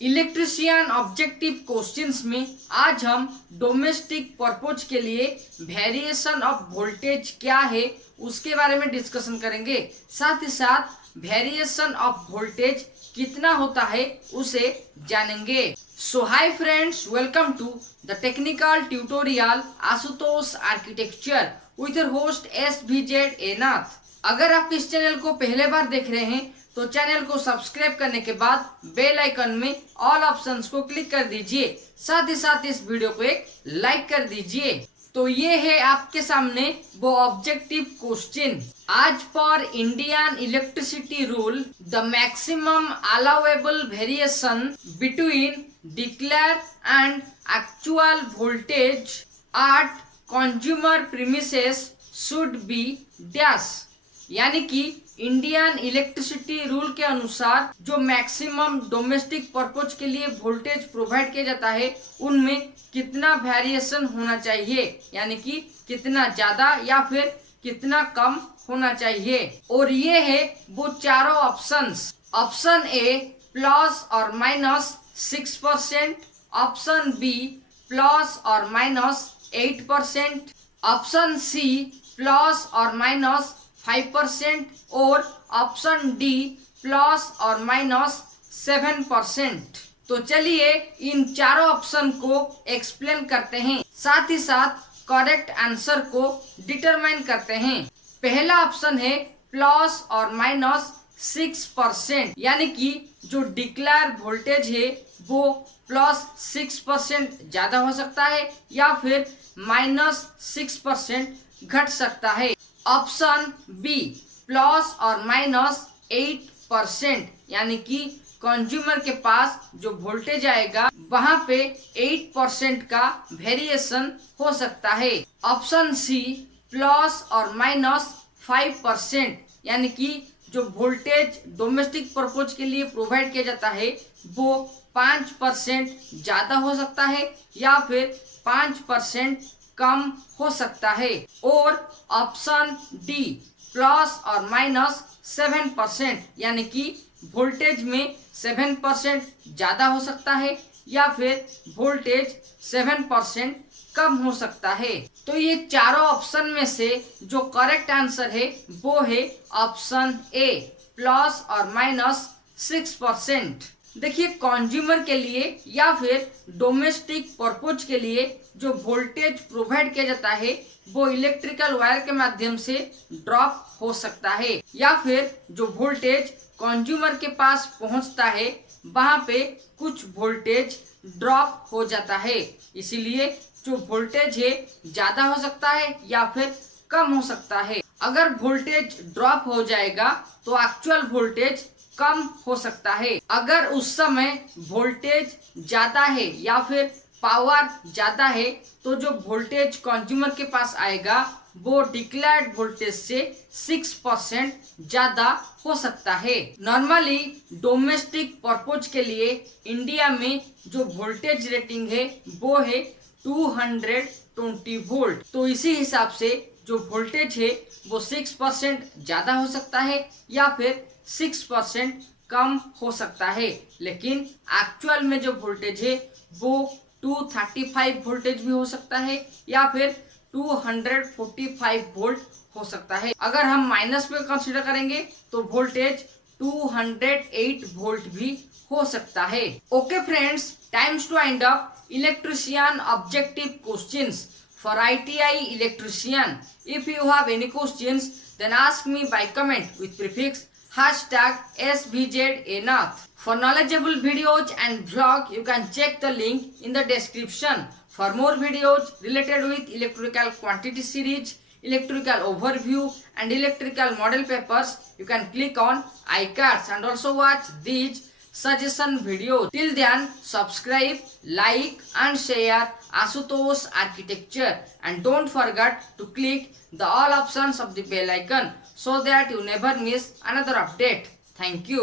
Electrician objective questions में आज हम डोमेस्टिक पर्पज के लिए वेरिएशन ऑफ वोल्टेज क्या है उसके बारे में डिस्कशन करेंगे। साथ ही साथ वेरिएशन ऑफ वोल्टेज कितना होता है उसे जानेंगे। So hi friends, welcome to the technical tutorial Ashutosh architecture with your host SVZ एनाथ। अगर आप इस चैनल को पहले बार देख रहे हैं तो चैनल को सब्सक्राइब करने के बाद बेल आइकन में ऑल ऑप्शंस को क्लिक कर दीजिए। साथ ही साथ इस वीडियो को एक लाइक कर दीजिए। तो ये है आपके सामने वो ऑब्जेक्टिव क्वेश्चन। आज पर Indian electricity rule the maximum allowable variation between declare and actual voltage at consumer premises should be dash. यानी कि इंडियन इलेक्ट्रिसिटी रूल के अनुसार जो मैक्सिमम डोमेस्टिक पर्पज के लिए वोल्टेज प्रोवाइड किया जाता है उनमें कितना वेरिएशन होना चाहिए, यानी कि कितना ज्यादा या फिर कितना कम होना चाहिए। और ये है वो चारों ऑप्शंस। ऑप्शन ए प्लस और माइनस 6%, ऑप्शन बी प्लस और माइनस 8%, ऑप्शन सी प्लस और माइनस 5% और ऑप्शन डी प्लस और माइनस 7%। तो चलिए इन चारों ऑप्शन को एक्सप्लेन करते हैं, साथ ही साथ करेक्ट आंसर को डिटरमाइन करते हैं। पहला ऑप्शन है प्लस और माइनस 6%, यानी कि जो डिक्लेयर वोल्टेज है वो प्लस 6% ज्यादा हो सकता है या फिर माइनस 6% घट सकता है। ऑप्शन बी प्लस और माइनस 8%, यानी कि कंज्यूमर के पास जो वोल्टेज आएगा वहां पे 8% का वेरिएशन हो सकता है। ऑप्शन सी प्लस और माइनस 5%, यानी कि जो वोल्टेज डोमेस्टिक पर्पज के लिए प्रोवाइड किया जाता है वो 5% ज्यादा हो सकता है या फिर 5% कम हो सकता है। और ऑप्शन डी प्लस और माइनस 7%, यानी कि वोल्टेज में 7% ज्यादा हो सकता है या फिर वोल्टेज 7% कम हो सकता है। तो ये चारों ऑप्शन में से जो करेक्ट आंसर है वो है ऑप्शन ए प्लस और माइनस 6%। देखिए, कंज्यूमर के लिए या फिर डोमेस्टिक पर्पज के लिए जो वोल्टेज प्रोवाइड किया जाता है वो इलेक्ट्रिकल वायर के माध्यम से ड्रॉप हो सकता है या फिर जो वोल्टेज कंज्यूमर के पास पहुंचता है वहां पे कुछ वोल्टेज ड्रॉप हो जाता है। इसीलिए जो वोल्टेज है ज्यादा हो सकता है या फिर कम हो सकता है। अगर वोल्टेज ड्रॉप हो जाएगा तो एक्चुअल वोल्टेज कम हो सकता है। अगर उस समय वोल्टेज ज्यादा है या फिर पावर ज्यादा है तो जो वोल्टेज कंज्यूमर के पास आएगा वो डिक्लेयर्ड वोल्टेज से 6% ज्यादा हो सकता है। नॉर्मली डोमेस्टिक पर्पज के लिए इंडिया में जो वोल्टेज रेटिंग है वो है 220 वोल्ट। तो इसी हिसाब से जो वोल्टेज है वो 6% ज्यादा हो सकता है या फिर 6% कम हो सकता है। लेकिन एक्चुअल में जो वोल्टेज है वो 235 वोल्टेज भी हो सकता है या फिर 245 वोल्ट हो सकता है। अगर हम माइनस में कंसीडर करेंगे तो वोल्टेज 208 वोल्ट भी हो सकता है। Okay friends, times to end up electrician objective questions for ITI electrician. If you have any questions then ask me by comment with prefix #SVZEnath. For knowledgeable videos and vlog you can check the link in the description. For more videos related with electrical quantity series, electrical overview and electrical model papers you can click on iCards and also watch these suggestion videos. Till then, subscribe, like and share Ashutosh Architecture and don't forget to click the all options of the bell icon so that you never miss another update. Thank you.